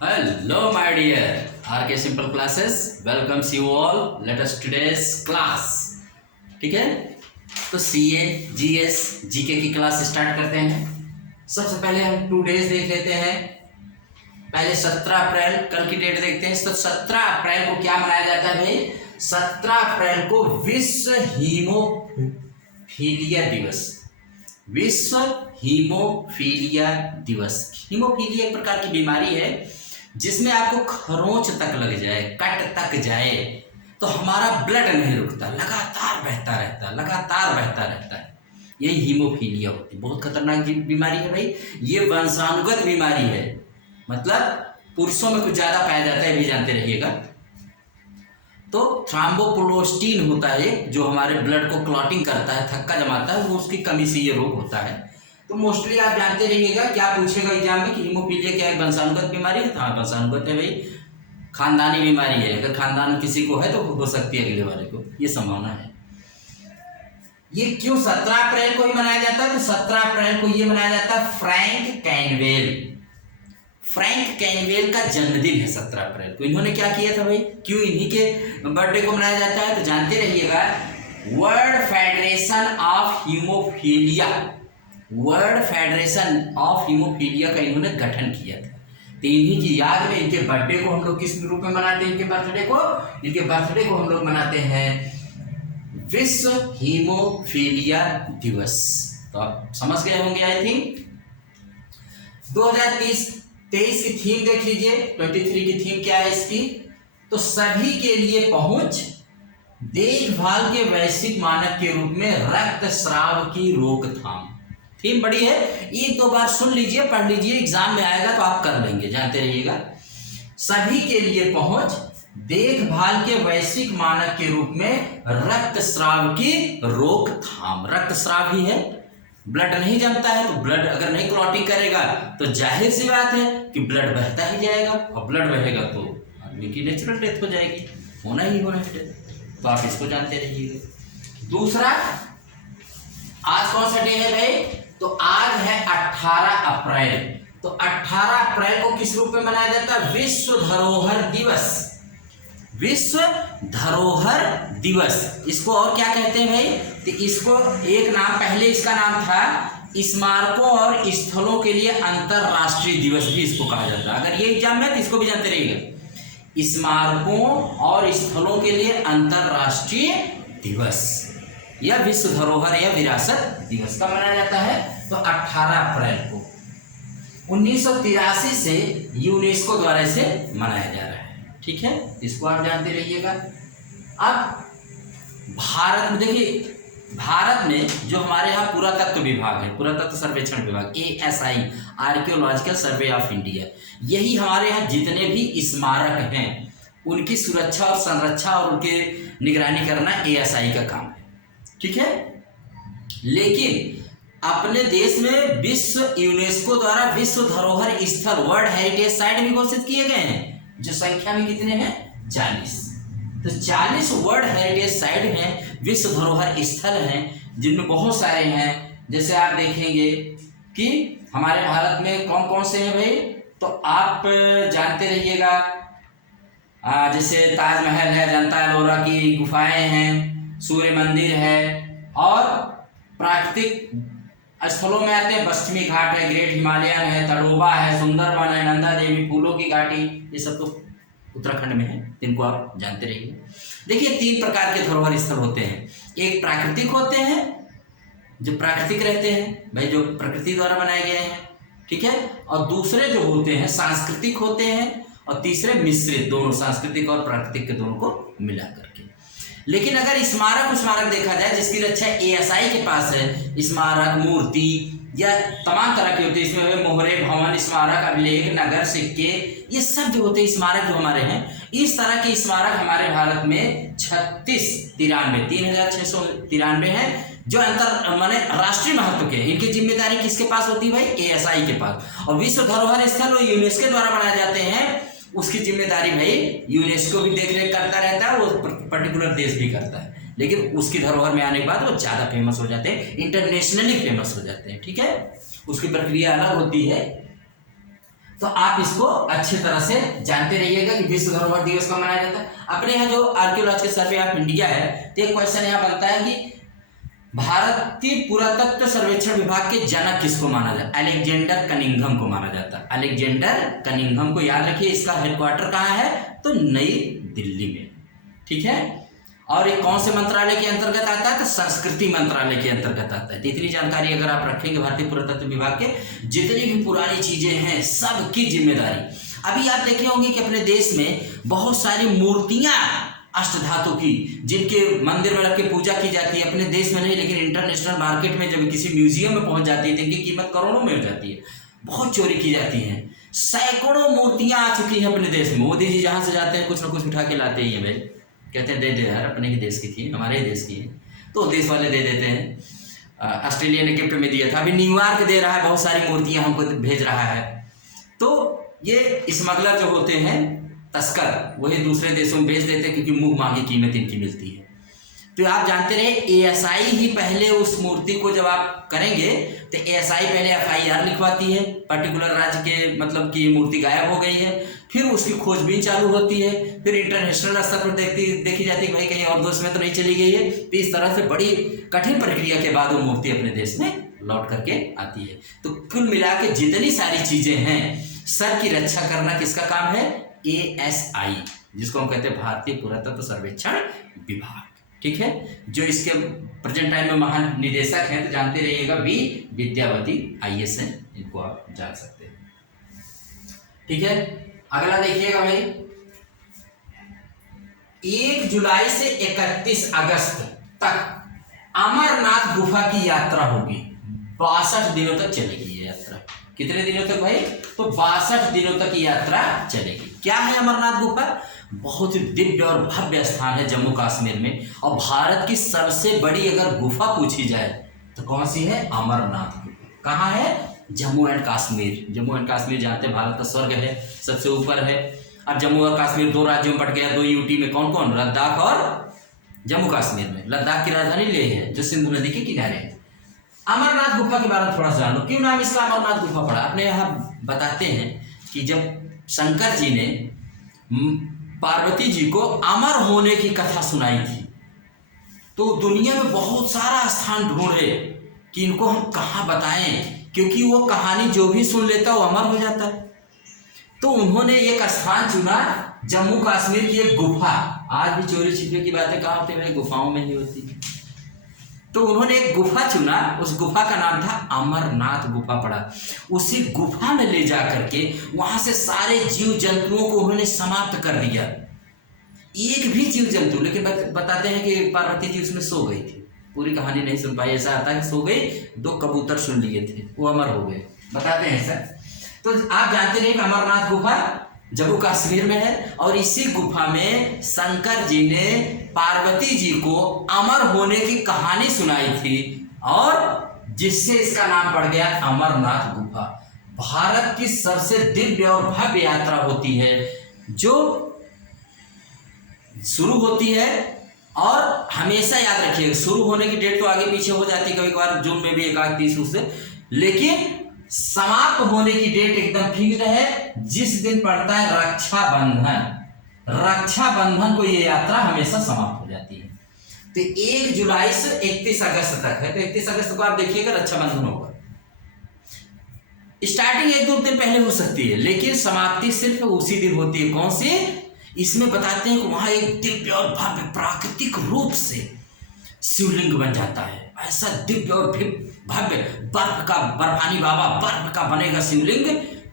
Hello, my dear RK Simple Classes. Welcomes you all. Let us today's class. ठीक है, तो CA, GS, GK की class start करते हैं। सबसे पहले हम 2 डेज देख लेते हैं। पहले 17 अप्रैल, कल की डेट देखते हैं। तो 17 अप्रैल को क्या मनाया जाता है भाई? 17 अप्रैल को विश्व हीमोफीलिया दिवस। विश्व हीमोफीलिया दिवस। हीमोफीलिया एक प्रकार की बीमारी है जिसमें आपको खरोंच तक लग जाए, कट तक जाए तो हमारा ब्लड नहीं रुकता, लगातार बहता रहता है। यही हीमोफीलिया होती है। बहुत खतरनाक बीमारी है भाई। ये वंशानुगत बीमारी है, मतलब पुरुषों में कुछ ज्यादा पाया जाता है, भी जानते रहिएगा। तो थ्रोम्बोप्लास्टिन होता है जो हमारे ब्लड को क्लॉटिंग करता है, थक्का जमाता है, वो उसकी कमी से ये रोग होता है। तो मोस्टली आप जानते रहिएगा क्या पूछेगा एग्जाम में कि हीमोफीलिया क्या है, वंशानुगत बीमारी है। हाँ, वंशानुगत है भाई, खानदानी बीमारी है। अगर खानदान किसी को है तो हो सकती है अगले वाले को, ये संभावना है। ये क्यों 17 अप्रैल को ही मनाया जाता है? तो 17 अप्रैल को ये मनाया जाता है फ्रैंक कैनवेल का जन्मदिन है 17 अप्रैल को। इन्होंने क्या किया था भाई, क्यों इन्हीं के बर्थडे को मनाया जाता है? तो जानते रहिएगा, वर्ल्ड फेडरेशन ऑफ हीमोफीलिया का इन्होंने गठन किया था। तो इन्हीं की याद में इनके बर्थडे को हम लोग किस रूप में मनाते हैं? इनके बर्थडे को हम लोग मनाते हैं विश्व हीमोफीलिया दिवस। तो आप समझ गए होंगे आई थिंक। 2023 की थीम देख लीजिए। 23 की थीम क्या है इसकी? तो सभी के लिए पहुंच, देखभाल के वैश्विक मानक के रूप में रक्तस्राव की रोकथाम। थीम बड़ी है, 1-2 बार सुन लीजिए, पढ़ लीजिए, एग्जाम में आएगा तो आप कर लेंगे, जानते रहिएगा। सभी के लिए पहुंच, देखभाल के वैश्विक मानक के रूप में रक्तस्राव की रोकथाम। रक्तस्राव ही है, ब्लड नहीं जमता है तो ब्लड अगर नहीं क्लॉटिंग करेगा तो जाहिर सी बात है कि ब्लड बहता ही जाएगा, और ब्लड बहेगा तो आदमी की नेचुरल डेथ हो जाएगी, होना ही होना है। तो आप इसको जानते रहिएगा। दूसरा, आज कौन सा डे है भाई? तो आज है 18 अप्रैल। तो 18 अप्रैल को किस रूप में मनाया जाता है? विश्व धरोहर दिवस। इसको और क्या कहते हैं भाई? तो इसको एक नाम, पहले इसका नाम था स्मारकों और स्थलों के लिए अंतरराष्ट्रीय दिवस भी इसको कहा जाता है। अगर ये एग्जाम में तो इसको भी जानते रहिएगा, स्मारकों और स्थलों के लिए अंतरराष्ट्रीय दिवस या विश्व धरोहर या विरासत दिवस का मनाया जाता है। तो 18 अप्रैल को 1983 से यूनेस्को द्वारा इसे मनाया जा रहा है। ठीक है, इसको आप जानते रहिएगा। अब भारत में देखिए, भारत में जो हमारे यहाँ पुरातत्व विभाग है, पुरातत्व सर्वेक्षण विभाग, ASI, archaeological survey of India, यही हमारे यहाँ जितने भी स्मारक हैं उनकी सुरक्षा और संरक्षा और उनके निगरानी करना ASI का काम है। ठीक है, लेकिन अपने देश में विश्व यूनेस्को द्वारा विश्व धरोहर स्थल, वर्ल्ड हेरिटेज साइट भी घोषित किए गए हैं, जो संख्या में कितने हैं? 40। तो 40 वर्ल्ड हेरिटेज साइट हैं, विश्व धरोहर स्थल हैं, जिनमें बहुत सारे हैं। जैसे आप देखेंगे कि हमारे भारत में कौन कौन से हैं भाई, तो आप जानते रहिएगा। जैसे ताजमहल है, अजंता एलोरा की गुफाएं हैं, सूर्य मंदिर है, और प्राकृतिक स्थलों में आते हैं पश्चिमी घाट है, ग्रेट हिमालयन है, तड़ोबा है, सुंदरवन है, नंदा देवी, फूलों की घाटी, ये सब तो उत्तराखंड में है, इनको आप जानते रहिए। देखिए, 3 प्रकार के धरोहर स्थल होते हैं। एक प्राकृतिक होते हैं, जो प्राकृतिक रहते हैं भाई, जो प्रकृति द्वारा बनाए गए हैं, ठीक है, और दूसरे जो होते हैं सांस्कृतिक होते हैं, और तीसरे मिश्रित, दोनों सांस्कृतिक और प्राकृतिक के दोनों को मिला करके। लेकिन अगर स्मारक देखा जाए जिसकी रक्षा ASI के पास है, स्मारक, मूर्ति या तमाम तरह के होते हैं, इसमें मोहरे, भवन, स्मारक, अभिलेख, नगर, सिक्के, ये सब जो होते हैं स्मारक जो हमारे हैं, इस तरह के स्मारक हमारे भारत में 3693 हैं, जो माने राष्ट्रीय महत्व के। इनकी जिम्मेदारी किसके पास होती है भाई? ASI के पास। और विश्व धरोहर स्थल और यूनेस्को द्वारा बनाए जाते हैं, उसकी जिम्मेदारी भाई यूनेस्को भी देख रेख करता रहता है, वो पर्टिकुलर देश भी करता है, लेकिन उसकी धरोहर में आने के बाद वो ज़्यादा फेमस हो जाते हैं, इंटरनेशनली फेमस हो जाते हैं। ठीक है, उसकी प्रक्रिया अलग होती है। तो आप इसको अच्छी तरह से जानते रहिएगा कि विश्व धरोहर दिवस कब मनाया जाता है। अपने यहाँ जो आर्कियोलॉजिकल सर्वे ऑफ इंडिया है, तो एक क्वेश्चन यहाँ बनता है कि भारतीय पुरातत्व सर्वेक्षण विभाग के जनक किसको माना जाता है? अलेक्जेंडर कनिंघम को माना जाता है। अलेक्जेंडर कनिंघम को याद रखिए। इसका हेडक्वार्टर कहाँ है? तो नई दिल्ली में, ठीक है। और ये कौन से मंत्रालय के अंतर्गत आता है? तो संस्कृति मंत्रालय के अंतर्गत आता है। तो इतनी जानकारी अगर आप रखेंगे भारतीय पुरातत्व विभाग के, जितनी भी पुरानी चीजें हैं सबकी जिम्मेदारी। अभी आप देखे होंगे कि अपने देश में बहुत सारी मूर्तियां अष्टधातु की, जिनके मंदिर में रख के पूजा की जाती है, अपने देश में नहीं लेकिन इंटरनेशनल मार्केट में जब किसी म्यूजियम में पहुंच जाती है तो इनकी कीमत करोड़ों में हो जाती है, बहुत चोरी की जाती है। सैकड़ों मूर्तियां आ चुकी हैं अपने देश में। मोदी जी जहां से जाते हैं कुछ ना कुछ उठा के लाते ही है भाई, कहते हैं दे दे यार, अपने ही देश की थी, हमारे ही देश की है, तो देश वाले दे देते हैं। ऑस्ट्रेलिया ने गिफ्ट में दिया था, अभी न्यूयॉर्क दे रहा है, बहुत सारी मूर्तियां हमको भेज रहा है। तो ये स्मगलर जो होते हैं, तस्कर, वही दूसरे देशों में भेज देते हैं क्योंकि मुंह मांगी कीमत इनकी मिलती है। तो आप जानते रहे एएसआई ही पहले उस मूर्ति को जब आप करेंगे तो एएसआई पहले एफआईआर लिखवाती है पर्टिकुलर राज्य के, मतलब कि मूर्ति गायब हो गई है, फिर उसकी खोजबीन चालू होती है, फिर इंटरनेशनल स्तर पर देखी जाती है भाई कहीं और देश में तो नहीं चली गई है। तो इस तरह से बड़ी कठिन प्रक्रिया के बाद वो मूर्ति अपने देश में लौट करके आती है। तो कुल मिला के जितनी सारी चीजें हैं, सर की रक्षा करना किसका काम है? एएसआई, जिसको हम कहते हैं भारतीय पुरातत्व सर्वेक्षण विभाग, ठीक है। जो इसके प्रेजेंट टाइम में महानिदेशक हैं तो जानते रहिएगा वी विद्यावती आईएएस हैं, इनको आप जान सकते हैं, ठीक है। अगला देखिएगा भाई, 1 जुलाई से 31 अगस्त तक अमरनाथ गुफा की यात्रा होगी। 62 दिनों तक चलेगी ये यात्रा। कितने दिनों तक भाई? तो 62 दिनों तक की यात्रा चलेगी। क्या है अमरनाथ गुफा? बहुत ही दिव्य और भव्य स्थान है जम्मू कश्मीर में, और भारत की सबसे बड़ी अगर गुफा पूछी जाए तो कौन सी है? अमरनाथ गुफा। कहाँ है? जम्मू एंड कश्मीर। जम्मू एंड कश्मीर जानते हैं भारत का स्वर्ग है, सबसे ऊपर है। अब जम्मू और कश्मीर 2 राज्यों में बट गया, 2 यूटी में। कौन कौन? लद्दाख और जम्मू कश्मीर में। लद्दाख की राजधानी लेह है जो सिंधु नदी के किनारे है। अमरनाथ गुफा के बारे में थोड़ा सा जान लो, क्यों नाम इसका अमरनाथ गुफा पड़ा। अपने यहाँ बताते हैं कि जब शंकर जी ने पार्वती जी को अमर होने की कथा सुनाई थी तो दुनिया में बहुत सारा स्थान ढूंढे कि इनको हम कहाँ बताएं, क्योंकि वो कहानी जो भी सुन लेता वो अमर हो जाता है। तो उन्होंने एक स्थान चुना, जम्मू कश्मीर की एक गुफा। आज भी चोरी छिपे की बातें कहाँ होती है? गुफाओं में ही होती है। तो उन्होंने एक गुफा चुना, उस गुफा का नाम था अमरनाथ गुफा पड़ा। उसी गुफा में ले जा करके वहां से सारे जीव जंतुओं को उन्होंने समाप्त कर दिया। एक भी जीव जंतु, लेकिन बताते हैं कि पार्वती जी उसमें सो गई थी, पूरी कहानी नहीं सुन पाई। ऐसा आता है कि सो गई, 2 कबूतर सुन लिए थे, वो अमर हो गए, बताते हैं ऐसा। तो आप जानते रहे कि अमरनाथ गुफा जम्मू कश्मीर में है, और इसी गुफा में शंकर जी ने पार्वती जी को अमर होने की कहानी सुनाई थी, और जिससे इसका नाम पड़ गया अमरनाथ गुफा। भारत की सबसे दिव्य और भव्य यात्रा होती है, जो शुरू होती है, और हमेशा याद रखिएगा शुरू होने की डेट तो आगे पीछे हो जाती है, कभी कभार जून में भी 31 से, लेकिन समाप्त होने की डेट एकदम फिक्स्ड है, जिस दिन पड़ता है रक्षाबंधन। रक्षाबंधन को ये यात्रा हमेशा समाप्त हो जाती है। तो 1 जुलाई से 31 अगस्त तक है, तो 31 अगस्त को आप देखिएगा रक्षाबंधन होगा। स्टार्टिंग 1-2 दिन पहले हो सकती है, लेकिन समाप्ति सिर्फ उसी दिन होती है। कौन सी? इसमें बताते हैं कि वहां एक दिव्य और भव्य प्राकृतिक रूप से शिवलिंग बन जाता है। ऐसा दिव्य और भव्य बर्फानी बाबा बर्फ का बनेगा शिवलिंग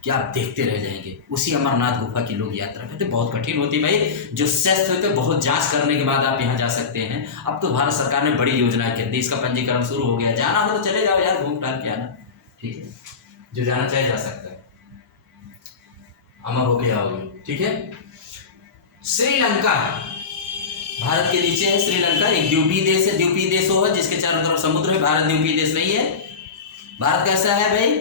कि आप देखते रह जाएंगे। उसी अमरनाथ गुफा की लोग यात्रा करते। बहुत कठिन होती भाई, जो शस्त्र होते बहुत जांच करने के बाद आप यहाँ जा सकते हैं। अब तो भारत सरकार ने बड़ी योजनाएं कर दी, इसका पंजीकरण शुरू हो गया। जाना हो तो चले जाओ यार, घूम टहल के आना, ठीक है। जो जाना चाहे जा सकता है, अमर हो गया होगी, ठीक है। श्रीलंका भारत के नीचे है। श्रीलंका एक द्वीपीय देश है। द्वीपीय देश होगा जिसके चारों तरफ समुद्र है। भारत द्वीपीय देश नहीं है। भारत कैसा है भाई?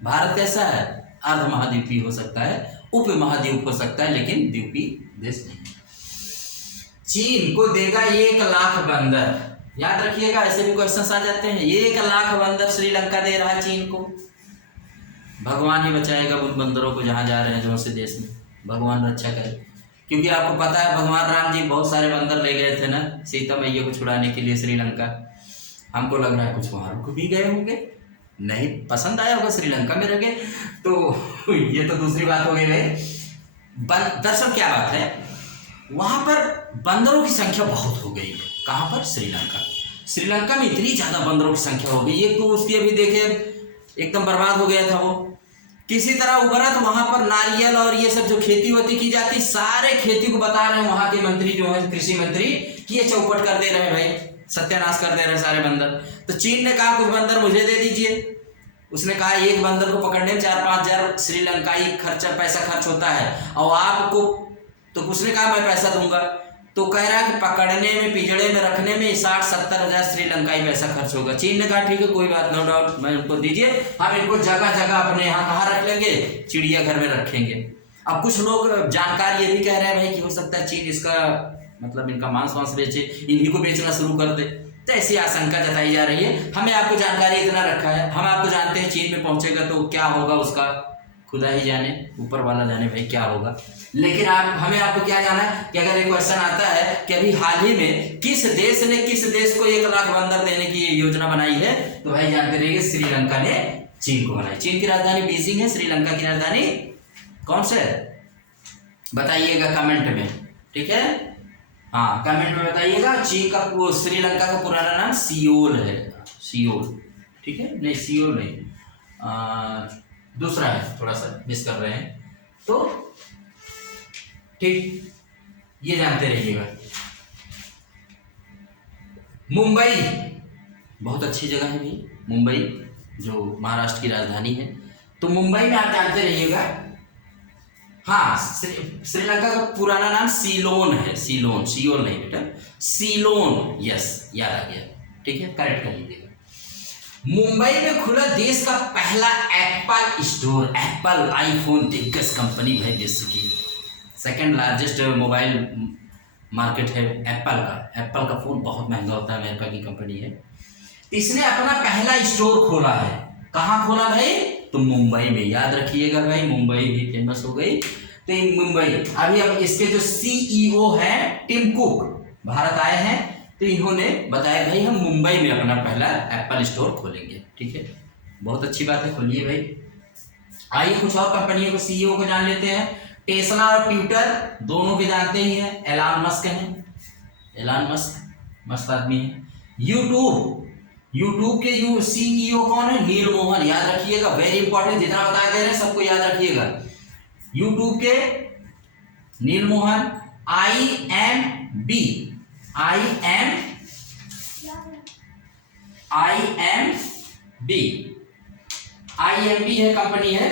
भारत कैसा है? अर्ध महाद्वीपीय हो सकता है, उप महाद्वीप हो सकता है, लेकिन द्वीपीय देश नहीं। चीन को देगा 1 लाख बंदर। याद रखिएगा, ऐसे भी क्वेश्चन आ जाते हैं। 1 लाख बंदर श्रीलंका दे रहा है चीन को। भगवान ही बचाएगा उन बंदरों को जहाँ जा रहे हैं, जो से देश में भगवान रक्षा करे। क्योंकि आपको पता है भगवान राम जी बहुत सारे बंदर ले गए थे ना सीता मैया को छुड़ाने के लिए श्रीलंका। हमको लग रहा है कुछ वहाँ को भी गए होंगे, नहीं पसंद आया होगा, श्रीलंका में रह गए, तो ये तो दूसरी बात हो गई भाई। दरअसल क्या बात है, वहाँ पर बंदरों की संख्या बहुत हो गई है। कहाँ पर? श्रीलंका। श्रीलंका में इतनी ज़्यादा बंदरों की संख्या हो गई, एक तो उसकी अभी देखे एकदम बर्बाद हो गया था वो, किसी तरह उभरा तो वहाँ पर नारियल और ये सब जो खेती वोती की जाती, सारे खेती को बता रहे हैं वहाँ के मंत्री जो है कृषि मंत्री कि ये चौपट कर दे रहे हैं भाई, सत्यानाश कर दे रहे हैं सारे बंदर। तो चीन ने कहा कुछ बंदर मुझे दे दीजिए। उसने कहा एक बंदर को पकड़ने में 4-5 हज़ार श्रीलंकाई पैसा खर्च होता है, और आपको, तो उसने कहा मैं पैसा दूंगा। तो कह रहा है कि पकड़ने में, पिंजड़े में रखने में 60-70 हज़ार श्रीलंकाई पैसा खर्च होगा। चीन ने कहा ठीक है कोई बात, नो डाउट, मैं उनको दीजिए, हम इनको जगह जगह अपने यहाँ कहाँ रख लेंगे, चिड़ियाघर में रखेंगे। अब कुछ लोग जानकार ये भी कह रहे हैं भाई कि हो सकता है चीन इसका मतलब इनका मांस वांस बेचे, इन्हीं को बेचना शुरू कर दे, तो ऐसी आशंका जताई जा रही है। हमें आपको जानकारी इतना रखा है, हम आपको जानते हैं चीन में पहुंचेगा तो क्या होगा उसका खुदा ही जाने, ऊपर वाला जाने भाई क्या होगा। लेकिन हमें आपको क्या जाना है कि अगर एक क्वेश्चन आता है कि अभी हाल ही में किस देश ने किस देश को 1 लाख बंदर देने की योजना बनाई है, तो भाई जानते रहिए श्रीलंका ने चीन को बनाई। चीन की राजधानी बीजिंग है, श्रीलंका की राजधानी कौन से बताइएगा कमेंट में, ठीक है, हाँ कमेंट में बताइएगा। चीन का वो श्रीलंका का पुराना नाम सियोल है, सियोल, ठीक है, नहीं सियोल नहीं, दूसरा है, थोड़ा सा मिस कर रहे हैं, तो ठीक ये जानते रहिएगा। मुंबई बहुत अच्छी जगह है भाई, मुंबई जो महाराष्ट्र की राजधानी है, तो मुंबई में आप जानते रहिएगा। हाँ, श्रीलंका का पुराना नाम सीलोन है, सीलोन, सियोल नहीं बेटा, सीलोन, यस याद आ गया, ठीक है, करेक्ट कर लीजिएगा। मुंबई में खुला देश का पहला एप्पल स्टोर। एप्पल आईफोन दिग्गज कंपनी है, विश्व की सेकंड लार्जेस्ट मोबाइल मार्केट है एप्पल का। एप्पल का फ़ोन बहुत महंगा होता है, अमेरिका की कंपनी है। इसने अपना पहला स्टोर खोला है, कहाँ खोला भाई? तो मुंबई में, याद रखिएगा भाई, मुंबई भी फेमस हो गई। तो मुंबई, अभी अब इसके जो सीईओ हैं टिम कुक भारत आए हैं, तो इन्होंने बताया भाई हम मुंबई में अपना पहला एप्पल स्टोर खोलेंगे, ठीक है, बहुत अच्छी बात है, खोलिए भाई। आइए कुछ और कंपनियों को सीईओ को जान लेते हैं। टेस्ला और ट्विटर दोनों के जानते ही हैं, एलन मस्क हैं, एलन मस्क मस्त आदमी है। यूट्यूब के सीईओ कौन है? नील मोहन, याद रखिएगा, वेरी इंपॉर्टेंट, जितना बताया दे रहे हैं सबको याद रखिएगा। यूट्यूब के नील मोहन। IMB है कंपनी है,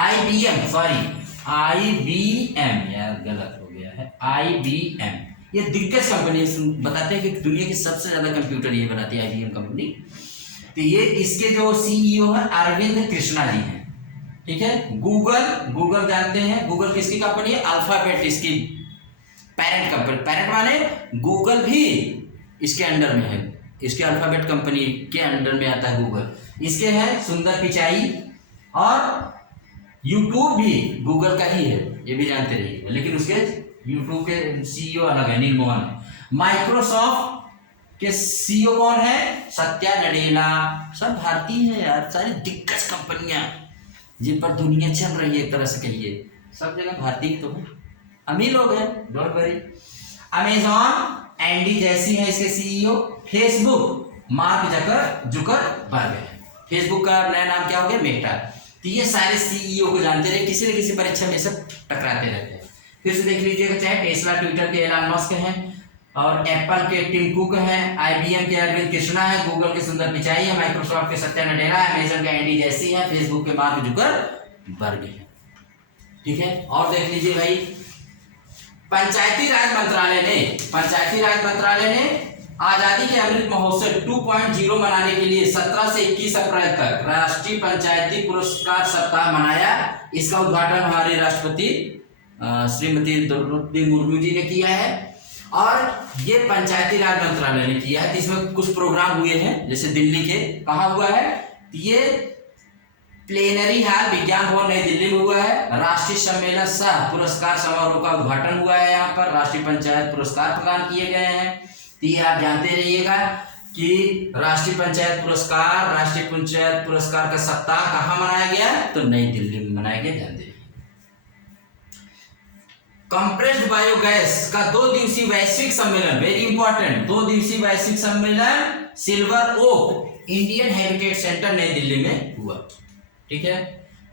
IBM, सॉरी IBM, यार गलत हो गया है, IBM ये दिग्गज कंपनी है, बताते हैं कि दुनिया की सबसे ज्यादा कंप्यूटर ये बनाती है IBM कंपनी। तो ये इसके जो सीईओ है अरविंद कृष्णा जी हैं, ठीक है। गूगल जानते हैं, गूगल किसकी कंपनी है? अल्फाबेट इसकी पेरेंट कंपनी, पेरेंट माने गूगल भी इसके अंडर में है, इसके अल्फाबेट कंपनी के अंडर में आता है गूगल। इसके है सुंदर पिचाई, और यूट्यूब भी गूगल का ही है, ये भी जानते रहिए, लेकिन उसके यूट्यूब के सीईओ अलग है, नील मोहन। माइक्रोसॉफ्ट के सीईओ कौन है? सत्या नडेला। सब भारतीय है यार, सारी दिग्गज कंपनियां जिन पर दुनिया चल रही है, एक तरह से कहिए सब जगह भारतीय तो है, अमीर लोग हैं, डोंट वरी। अमेजॉन एंडी जैसी है इसके सीईओ। फेसबुक मार्क जुकरबर्ग है, फेसबुक का नया नाम क्या हो गया? मेटा। तो ये सारे सीईओ को जानते रहे, किसी न किसी परीक्षा में सब टकराते रहते हैं। फिर से देख लीजिएगा, चाहे टेस्ला ट्विटर के एलन मस्क हैं, और एप्पल के टिम कुक हैं, IBM के अरविंद कृष्णा है, गूगल के सुंदर पिचाई है, माइक्रोसॉफ्ट के सत्या नडेला है, अमेजन का एंडी जैसी है, फेसबुक के मार्क जुकरबर्ग है, ठीक है। और देख लीजिए भाई, पंचायती राज मंत्रालय ने आजादी के अमृत महोत्सव 2.0 मनाने के लिए 17 से 21 अप्रैल तक राष्ट्रीय पंचायती पुरस्कार सप्ताह मनाया। इसका उद्घाटन हमारे राष्ट्रपति श्रीमती द्रौपदी मुर्मू जी ने किया है, और ये पंचायती राज मंत्रालय ने किया है। तो इसमें कुछ प्रोग्राम हुए हैं, जैसे दिल्ली के, कहाँ हुआ है? ये प्लेनरी है विज्ञान भवन नई दिल्ली में हुआ है। राष्ट्रीय सम्मेलन सह पुरस्कार समारोह का उद्घाटन हुआ है। यहाँ पर राष्ट्रीय पंचायत पुरस्कार प्रदान किए गए हैं। तो ये आप जानते रहिएगा कि राष्ट्रीय पंचायत पुरस्कार का सप्ताह कहाँ मनाया गया, तो नई दिल्ली में मनाया गया, ध्यान दीजिए। कंप्रेस्ड बायोगैस का 2 दिवसीय वैश्विक सम्मेलन, वेरी इंपॉर्टेंट, 2 दिवसीय वैश्विक सम्मेलन silver oak Indian heritage centre Nai Delhi में हुआ। ठीक है।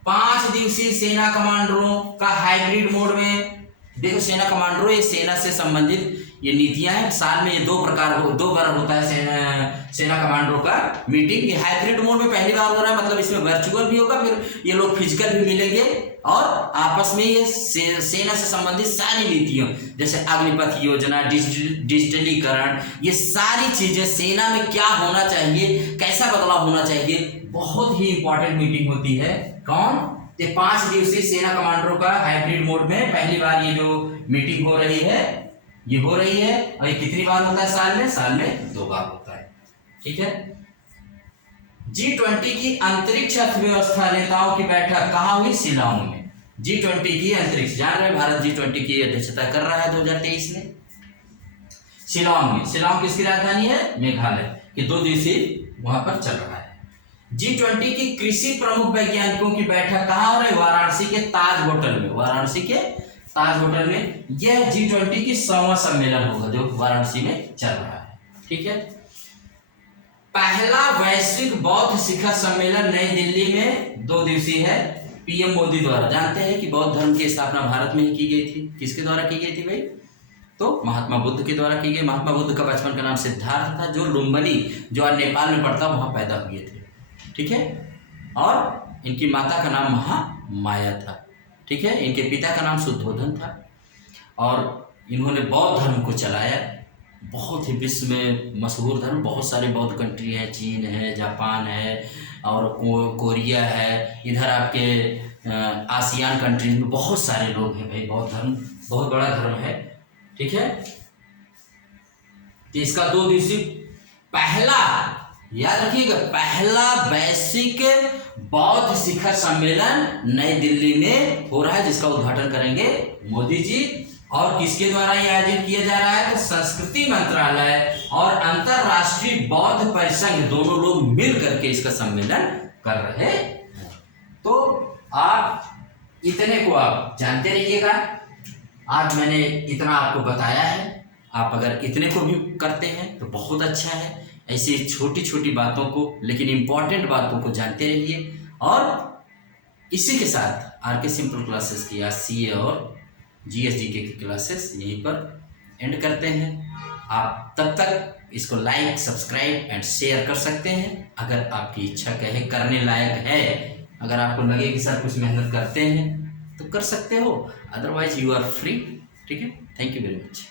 5 दिवसीय सेना कमांडरों का हाइब्रिड मोड में, देखो सेना कमांडरो ये सेना से संबंधित ये नीतियां हैं। साल में ये 2 बार होता है सेना कमांडरो का मीटिंग। ये हाइब्रिड मोड में पहली बार हो रहा है, मतलब इसमें वर्चुअल भी होगा, फिर ये लोग फिजिकल भी मिलेंगे और आपस में ये सेना से संबंधित सारी नीतियों जैसे अग्निपथ योजना, डिजिटलीकरण, ये सारी चीजें सेना में क्या होना चाहिए, कैसा बदलाव होना चाहिए, बहुत ही इंपॉर्टेंट मीटिंग होती है। कौन? ये 5 दिवसीय सेना कमांडरों का हाइब्रिड मोड में पहली बार ये जो मीटिंग हो रही है, ये हो रही है। और ये कितनी बार होता है साल में? साल में 2 बार होता है। ठीक है। G20 की अंतरिक्ष अर्थव्यवस्था नेताओं की बैठक कहाँ हुई? शिलांग में। G20 की अंतरिक्ष, जान रहे भारत G20 की अध्यक्षता कर रहा है 2023 में शिलांग में। शिलांग किसकी राजधानी है? मेघालय की। 2 दिवसीय वहां पर चल रहा है। G20 की कृषि प्रमुख वैज्ञानिकों की बैठक कहाँ हो रही है? वाराणसी के ताज होटल में। वाराणसी के ताज होटल में यह G20 की 100वां सम्मेलन होगा जो वाराणसी में चल रहा है। ठीक है। पहला वैश्विक बौद्ध शिखर सम्मेलन नई दिल्ली में 2 दिवसीय है, पीएम मोदी द्वारा। जानते हैं कि बौद्ध धर्म की स्थापना भारत में ही की गई थी। किसके द्वारा की गई थी भाई? तो महात्मा बुद्ध के द्वारा की गई। महात्मा बुद्ध का बचपन का नाम सिद्धार्थ था, जो लुम्बिनी जो आज नेपाल में पड़ता वहां पैदा हुए थे। ठीक है। और इनकी माता का नाम महामाया था। ठीक है। इनके पिता का नाम शुद्धोधन था और इन्होंने बौद्ध धर्म को चलाया। बहुत ही विश्व में मशहूर धर्म, बहुत सारे बौद्ध कंट्री हैं, चीन है, जापान है और कोरिया है, इधर आपके आसियान कंट्रीज में बहुत सारे लोग हैं भाई। बौद्ध धर्म बहुत बड़ा धर्म है। ठीक है। तो इसका 2 दिवसीय पहला, याद रखिएगा, पहला वैश्विक बौद्ध शिखर सम्मेलन नई दिल्ली में हो रहा है, जिसका उद्घाटन करेंगे मोदी जी। और किसके द्वारा यह आयोजित किया जा रहा है? तो संस्कृति मंत्रालय और अंतरराष्ट्रीय बौद्ध परिसंघ दोनों लोग मिल करके इसका सम्मेलन कर रहे हैं। तो आप इतने को आप जानते रहिएगा। आज मैंने इतना आपको बताया है। आप अगर इतने को भी करते हैं तो बहुत अच्छा है। ऐसी छोटी छोटी बातों को, लेकिन इंपॉर्टेंट बातों को जानते रहिए। और इसी के साथ आरके सिंपल क्लासेस की आज सीए और जीएसडीके की क्लासेस यहीं पर एंड करते हैं। आप तब तक इसको लाइक, सब्सक्राइब एंड शेयर कर सकते हैं अगर आपकी इच्छा कहे, करने लायक है। अगर आपको लगे कि सर कुछ मेहनत करते हैं तो कर सकते हो, अदरवाइज यू आर फ्री। ठीक है। Thank you very much.